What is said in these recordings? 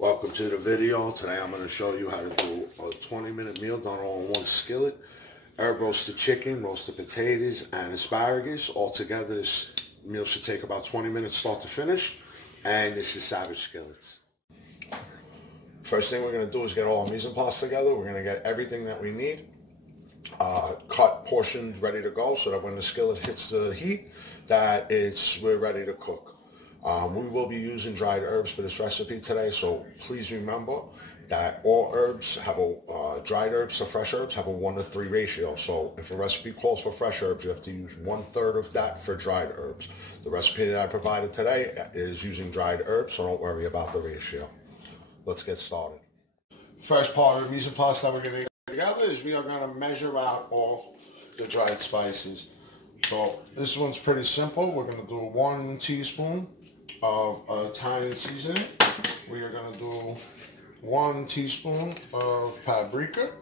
Welcome to the video. Today I'm going to show you how to do a 20-minute meal done all in one skillet. Herb roasted chicken, roasted potatoes, and asparagus. All together, this meal should take about 20 minutes start to finish. And this is Savage Skillets. First thing we're going to do is get all the mise en place together. We're going to get everything that we need cut, portioned, ready to go, so that when the skillet hits the heat, we're ready to cook. We will be using dried herbs for this recipe today, so please remember that all herbs have dried herbs to fresh herbs have a 1:3 ratio. So if a recipe calls for fresh herbs, you have to use 1/3 of that for dried herbs. The recipe that I provided today is using dried herbs, so don't worry about the ratio. Let's get started. First part of the mise en place that we're going to get together is we are going to measure out all the dried spices. So this one's pretty simple. We're going to do 1 teaspoon of Italian seasoning. We are going to do 1 teaspoon of paprika,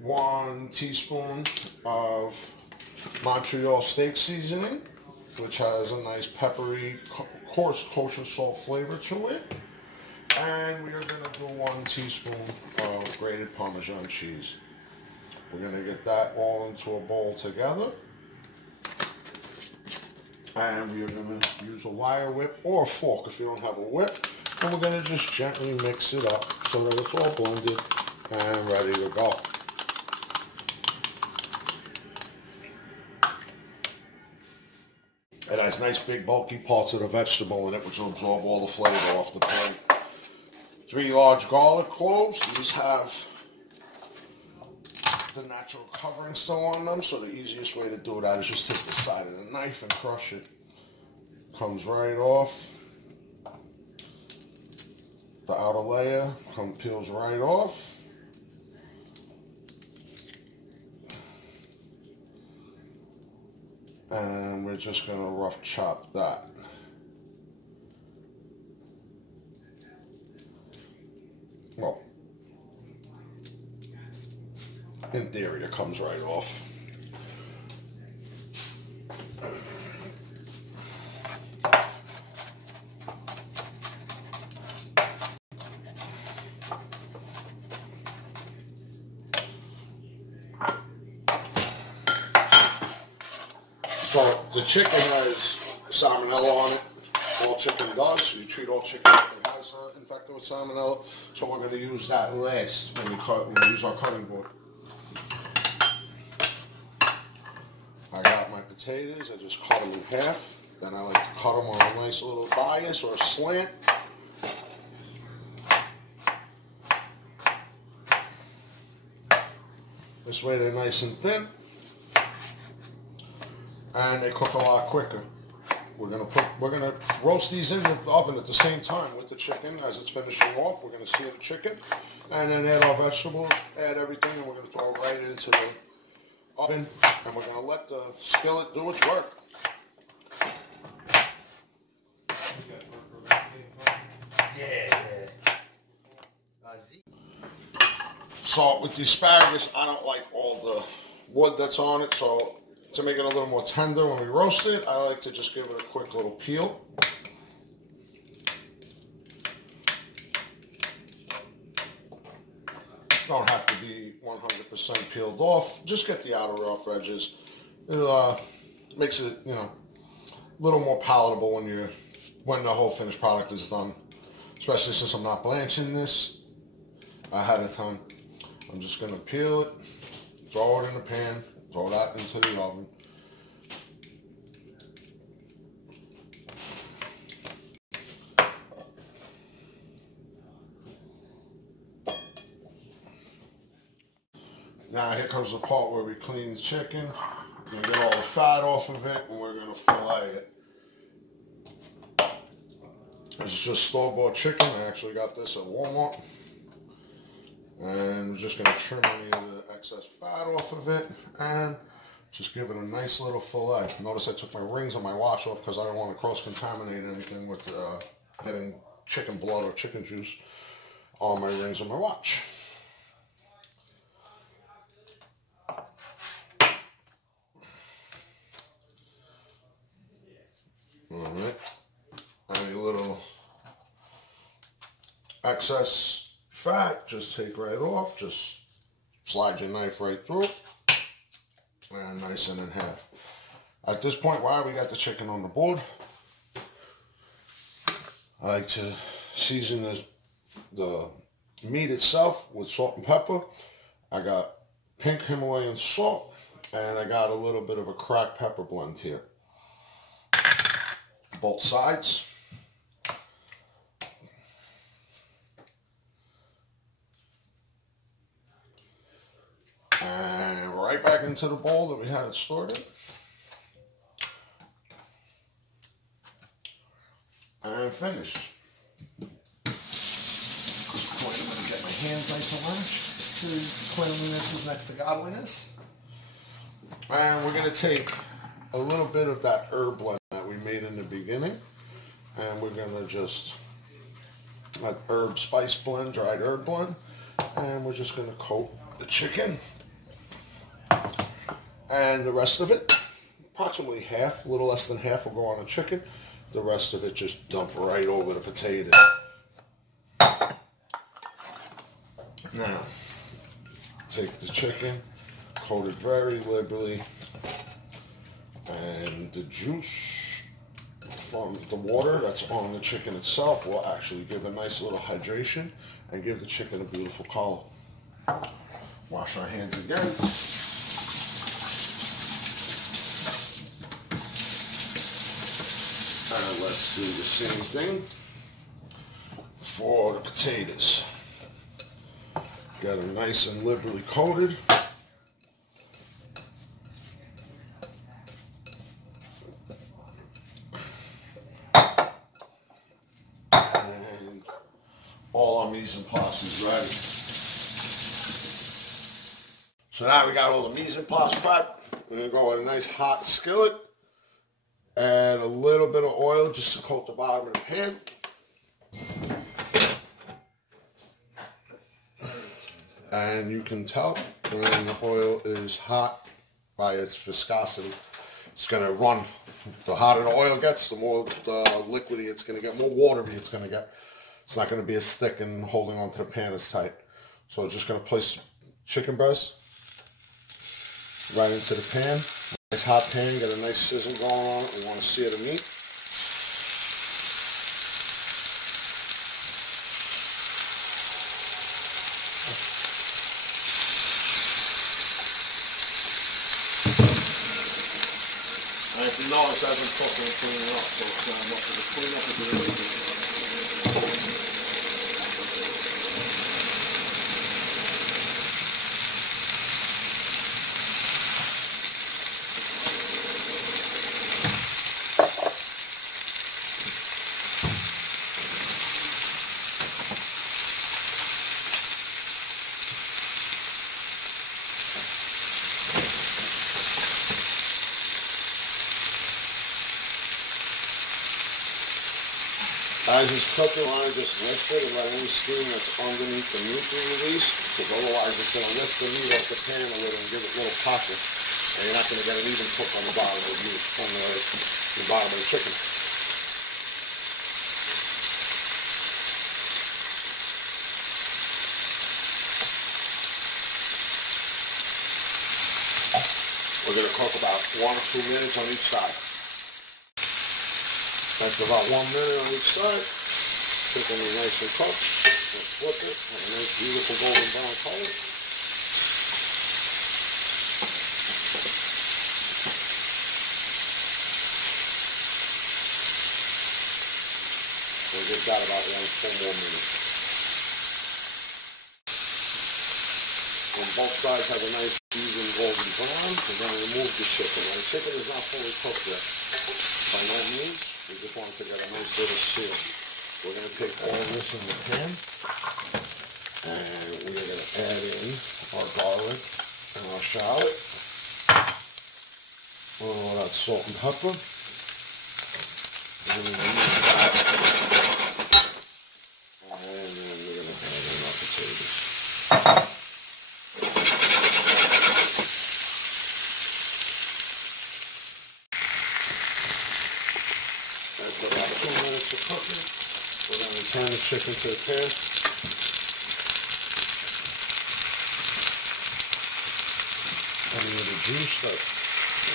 1 teaspoon of Montreal steak seasoning, which has a nice peppery, coarse kosher salt flavor to it. And we are going to do 1 teaspoon of grated Parmesan cheese. We're going to get that all into a bowl together. And we are going to use a wire whip or a fork if you don't have a whip. And we're going to just gently mix it up so that it's all blended and ready to go. It has nice big bulky parts of the vegetable in it, which will absorb all the flavor off the pan. 3 large garlic cloves. These have the natural covering still on them, so the easiest way to do that is just take the side of the knife and crush it. Comes right off. The outer layer peels right off. And we're just going to rough chop that. Well, in theory, it comes right off. So the chicken has salmonella on it. All chicken does. So you treat all chicken like it has infected with salmonella. So we're going to use that last when we use our cutting board. I got my potatoes. I just cut them in half. Then I like to cut them on a nice little bias or a slant. This way they're nice and thin. And they cook a lot quicker. We're gonna roast these in the oven at the same time with the chicken as it's finishing off. We're gonna sear the chicken and then add our vegetables, add everything, and we're gonna throw it right into the oven, and we're gonna let the skillet do its work. So with the asparagus, I don't like all the wood that's on it, so to make it a little more tender when we roast it, I like to just give it a quick little peel. Don't have to be 100% peeled off. Just get the outer rough edges. It makes it, a little more palatable when the whole finished product is done. Especially since I'm not blanching this ahead of time. I'm just gonna peel it, throw it in the pan. Throw that into the oven. Now here comes the part where we clean the chicken. We're gonna get all the fat off of it, and we're gonna fillet it. This is just store-bought chicken. I actually got this at Walmart. And we're just going to trim any of the excess fat off of it and just give it a nice little fillet. Notice I took my rings on my watch off because I don't want to cross-contaminate anything with getting chicken blood or chicken juice on my rings on my watch. Alright. Any little excess fat, just take right off. Just slide your knife right through and nice and in half. At this point, while we got the chicken on the board, I like to season the meat itself with salt and pepper. I got pink Himalayan salt, and I got a little bit of a cracked pepper blend here. Both sides. And right back into the bowl that we had it stored in. And finished. Just point, I'm going to get my hands nice and washed, because cleanliness is next to godliness. And we're going to take a little bit of that herb blend that we made in the beginning, and we're going to just, that herb spice blend, dried herb blend, and we're just going to coat the chicken. And the rest of it, approximately half, a little less than half will go on the chicken. The rest of it just dump right over the potato. Now, take the chicken, coat it very liberally, and the juice from the water that's on the chicken itself will actually give a nice little hydration and give the chicken a beautiful color. Wash our hands again. And let's do the same thing for the potatoes. Get them nice and liberally coated. And all our mise en place is ready. So now we got all the mise en place prepped. We're going to go with a nice hot skillet. Add a little bit of oil just to coat the bottom of the pan. And you can tell when the oil is hot by its viscosity. It's going to run. The hotter the oil gets, the more liquidy it's going to get, more watery it's going to get. It's not going to be as thick and holding onto the pan as tight. So I'm just going to place chicken breast right into the pan. Nice hot pan, get a nice sizzle going on it. We want to sear the meat. And if you notice, I've been cooking and cleaning up, so most of the cleanup is really good. As it's cooking, I just lift it and let any steam that's underneath the meat be released, because otherwise it's going to lift the meat off the pan a little and give it little pockets, and you're not going to get an even cook on the bottom of the meat, on the bottom of the chicken. We're going to cook about 1 or 2 minutes on each side. After about 1 minute on each side, chicken is nice and cooked. We'll flip it, have a nice beautiful golden brown color. We'll give that about 4 more minutes. And both sides have a nice even golden brown. We're going to remove the chicken. Now, the chicken is not fully cooked yet, by no means. We just want to get a nice little seal. We're going to take all of this in the pan, and we are going to add in our garlic and our shallot, all that salt and pepper, and then we're going to add in our potatoes. After about 2 minutes of cooking, we're going to return the chicken to the pan. Any of the juice that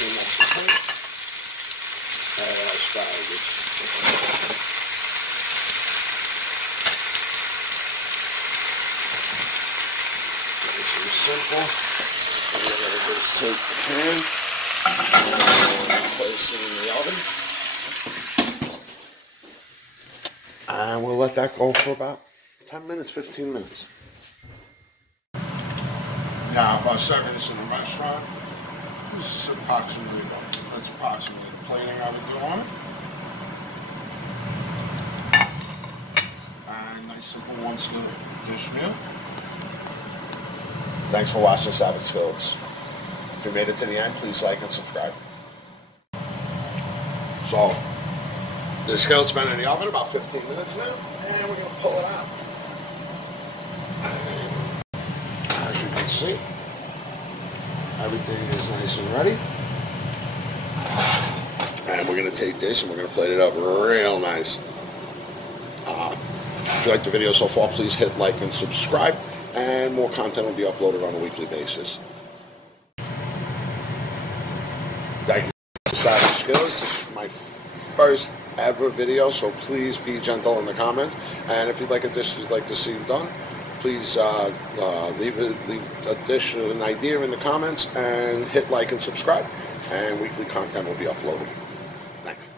we want to take. And asparagus. This is simple. And we're going to just take the pan and place it in the oven. And we'll let that go for about 10 minutes, 15 minutes. Now, if I was serving this in a restaurant, this is approximately the plating I would do on it. And nice simple one skillet dish meal. Thanks for watching Sabbath Skillets. If you made it to the end, please like and subscribe. So, the skillet's been in the oven about 15 minutes now, and we're going to pull it out. As you can see, everything is nice and ready. And we're going to take this and we're going to plate it up real nice. If you like the video so far, please hit like and subscribe, and more content will be uploaded on a weekly basis. Thank you for Sabbath Skillets. This is my first ever video, so please be gentle in the comments. And if you'd like a dish you'd like to see done, please leave a dish, an idea in the comments, and hit like and subscribe, and weekly content will be uploaded. Thanks.